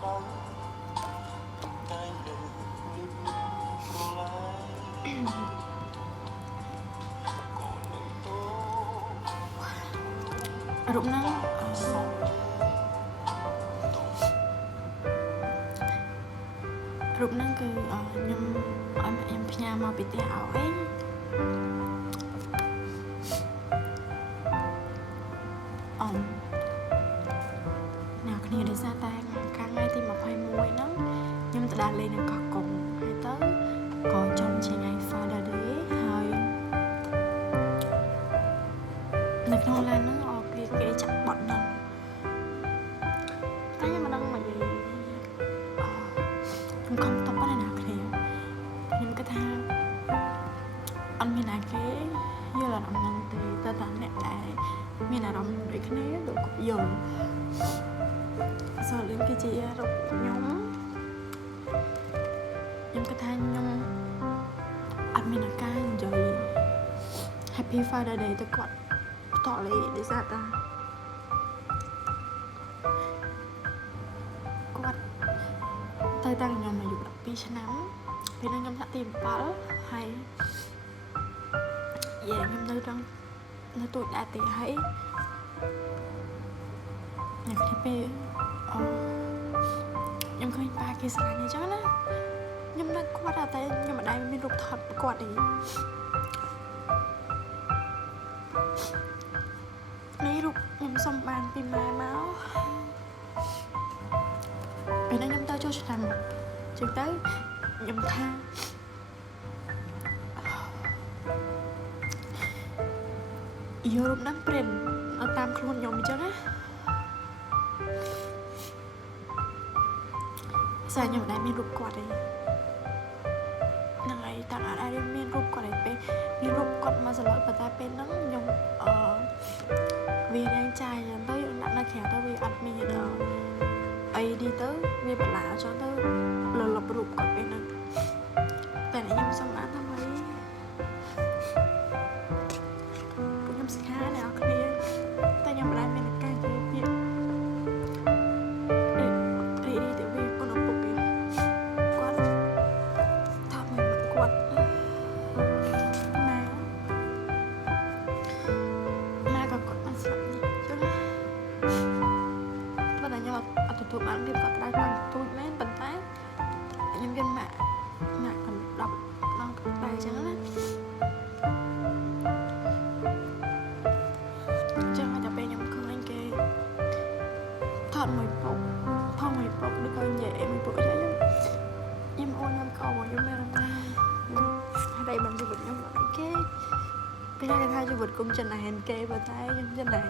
រូបហ្នឹងរូបហ្នឹងគឺខ្ញុំផ្ញើមកពីផ្ទះឲ្យអ្នកគ្នាដោយសារតែខាងថ្ងៃទី21ហ្នឹងខ្ញុំទៅដល់លេងនៅកោះកុងហើយទៅក៏ចំជាថ្ងៃ Father Day ហើយនៅក្នុងឡានហ្នឹងគេចាក់បត់ហ្នឹងតែខ្ញុំមិនដឹងមកនិយាយខ្ញុំខំតបណាអ្នកគ្នាខ្ញុំគិតថាអត់មានអ្នកគេយល់អារម្មណ៍ហ្នឹងទេតែតែអ្នកដែលមានអារម្មណ៍ដូចគ្នាដូចយល់សូលីនគឺជារូបខ្ញុំគិតថាខ្ញុំអត់មានឱកាសនិយាយ Happy Father Day ទៅគាត់តលេដោយសារតែគាត់ទៅតាំងខ្ញុំអាយុ12ឆ្នាំពេលហ្នឹងខ្ញុំដាក់ទី7ហើយខ្ញុំនៅទូចដែរទេហើយអ្នកគ្នាពេលខ្ញុំឃើញប៉ាគេស្រឡាញ់អញ្ចឹងណាខ្ញុំនឹកគាត់តែខ្ញុំមិនដែលមានរូបថតគាត់ទេនេះរូបខ្ញុំសុំបានពីម៉ែមកពេលហ្នឹងខ្ញុំទៅចូលឆ្នាំចឹងទៅខ្ញុំថាយករូបហ្នឹងព្រិននៅតាមខ្លួនខ្ញុំអញ្ចឹងណាសារខ្ញុំមិនដែលមានរូបគាត់ទេហ្នឹងហើយតាំងអត់ដែលមានរូបគាត់ទេពេលមានរូបគាត់មកសន្លត់ប៉ុន្តែពេលហ្នឹងខ្ញុំវាđangចាយអញ្ចឹងទៅដាក់នៅក្រៅទៅវាអត់មានអីនេះទៅវាបន្លាចង់ទៅលលប់រូបគាត់ពេលហ្នឹងតែខ្ញុំសុំបានថាម៉េចខ្ញុំស្ខាអ្នកនរគ្នាតែខ្ញុំមិនដែលមានការនិយាយពាក្យទៅវាប៉ុណ្ណឹងពុកគេគាត់ថាមិនគាត់ម៉ែក៏គាត់បានស្លាប់នេះចឹងប៉ុន្តែខ្ញុំអត់ទទួលបានភាពកត់ក្ដៅបានទូចមែនប៉ុន្តែខ្ញុំមានម៉ាក់កំដប់ដល់កត់ក្ដៅចឹងណាចឹងតែពេលខ្ញុំឃើញគេថតមួយពុកដូចក៏និយាយមួយពុកអញ្ចឹងខ្ញុំអូនខ្ញុំខំខ្ញុំមានអារម្មណ៍ថាហើយបានជីវិតខ្ញុំអត់គេពេលគេថាជីវិតគុំចំណែនគេប៉ុន្តែខ្ញុំចំណែន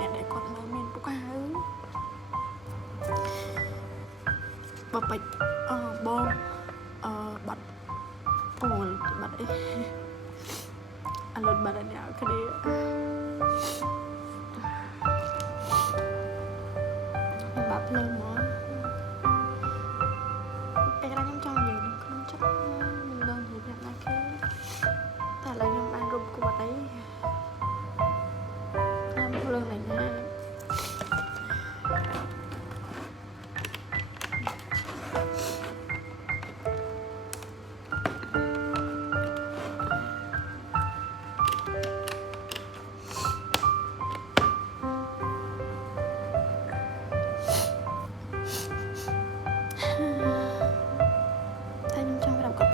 អ្នកដែលគាត់នៅមានពុកហៅបបិចបងបាត់ពូលបាត់អីអលត់បាត់អ្នកគ្នាបាត់ភ្លើងមកពេលខ្លះខ្ញុំចង់និយាយនឹងខ្ញុំចង់មិនដឹងនិយាយប្រាប់ណាគេតែឥឡូវខ្ញុំបានរូបគាត់អីខ្ញុំភ្លើងឡើងណា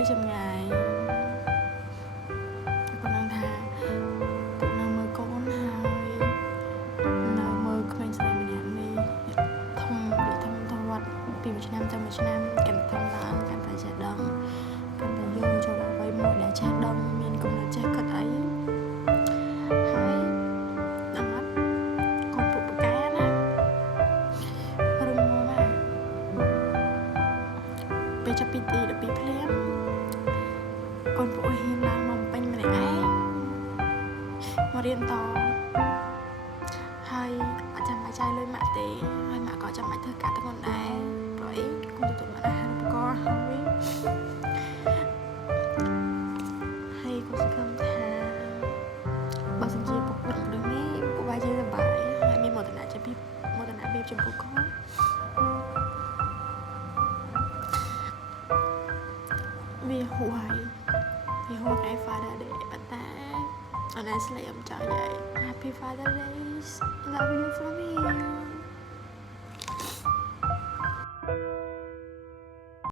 ពីចម្ងាយប៉ុណ្ណឹងថាពួកនៅមើលកូនហើយនៅមើលក្មេងស្រីម្នាក់នេះធំវត្តពីមួយឆ្នាំទៅមួយឆ្នាំកាន់ធំឡើងកាន់តែចេះដឹងកាន់តែយល់ចូលដល់អ្វីមួយដែលចេះដឹងមានគំនិតចេះគិតអីហើយដឹងអត់កូនពុកបកាណារំមកពេលចាប់ពីទី12ភ្លាមកូនពួកហ៊ានឡើងមកពេញម្នាក់ឯងមករៀនតហើយអត់ចាំបាច់ចាយលុយម៉ាក់ទេហើយម៉ាក់ក៏ចាំបាច់ធ្វើការទៅខ្លួនដែរព្រោះអីគុំទទួលបានអាហារូបករណ៍ហើយក៏សង្ឃឹមថាបើសិនជាពុកដឹងរឿងនេះពុកបាយជាសប្បាយហើយមានមោទនភាពចំពោះកូន Honestly, I'm tired. Happy Father's Day. Love you from here.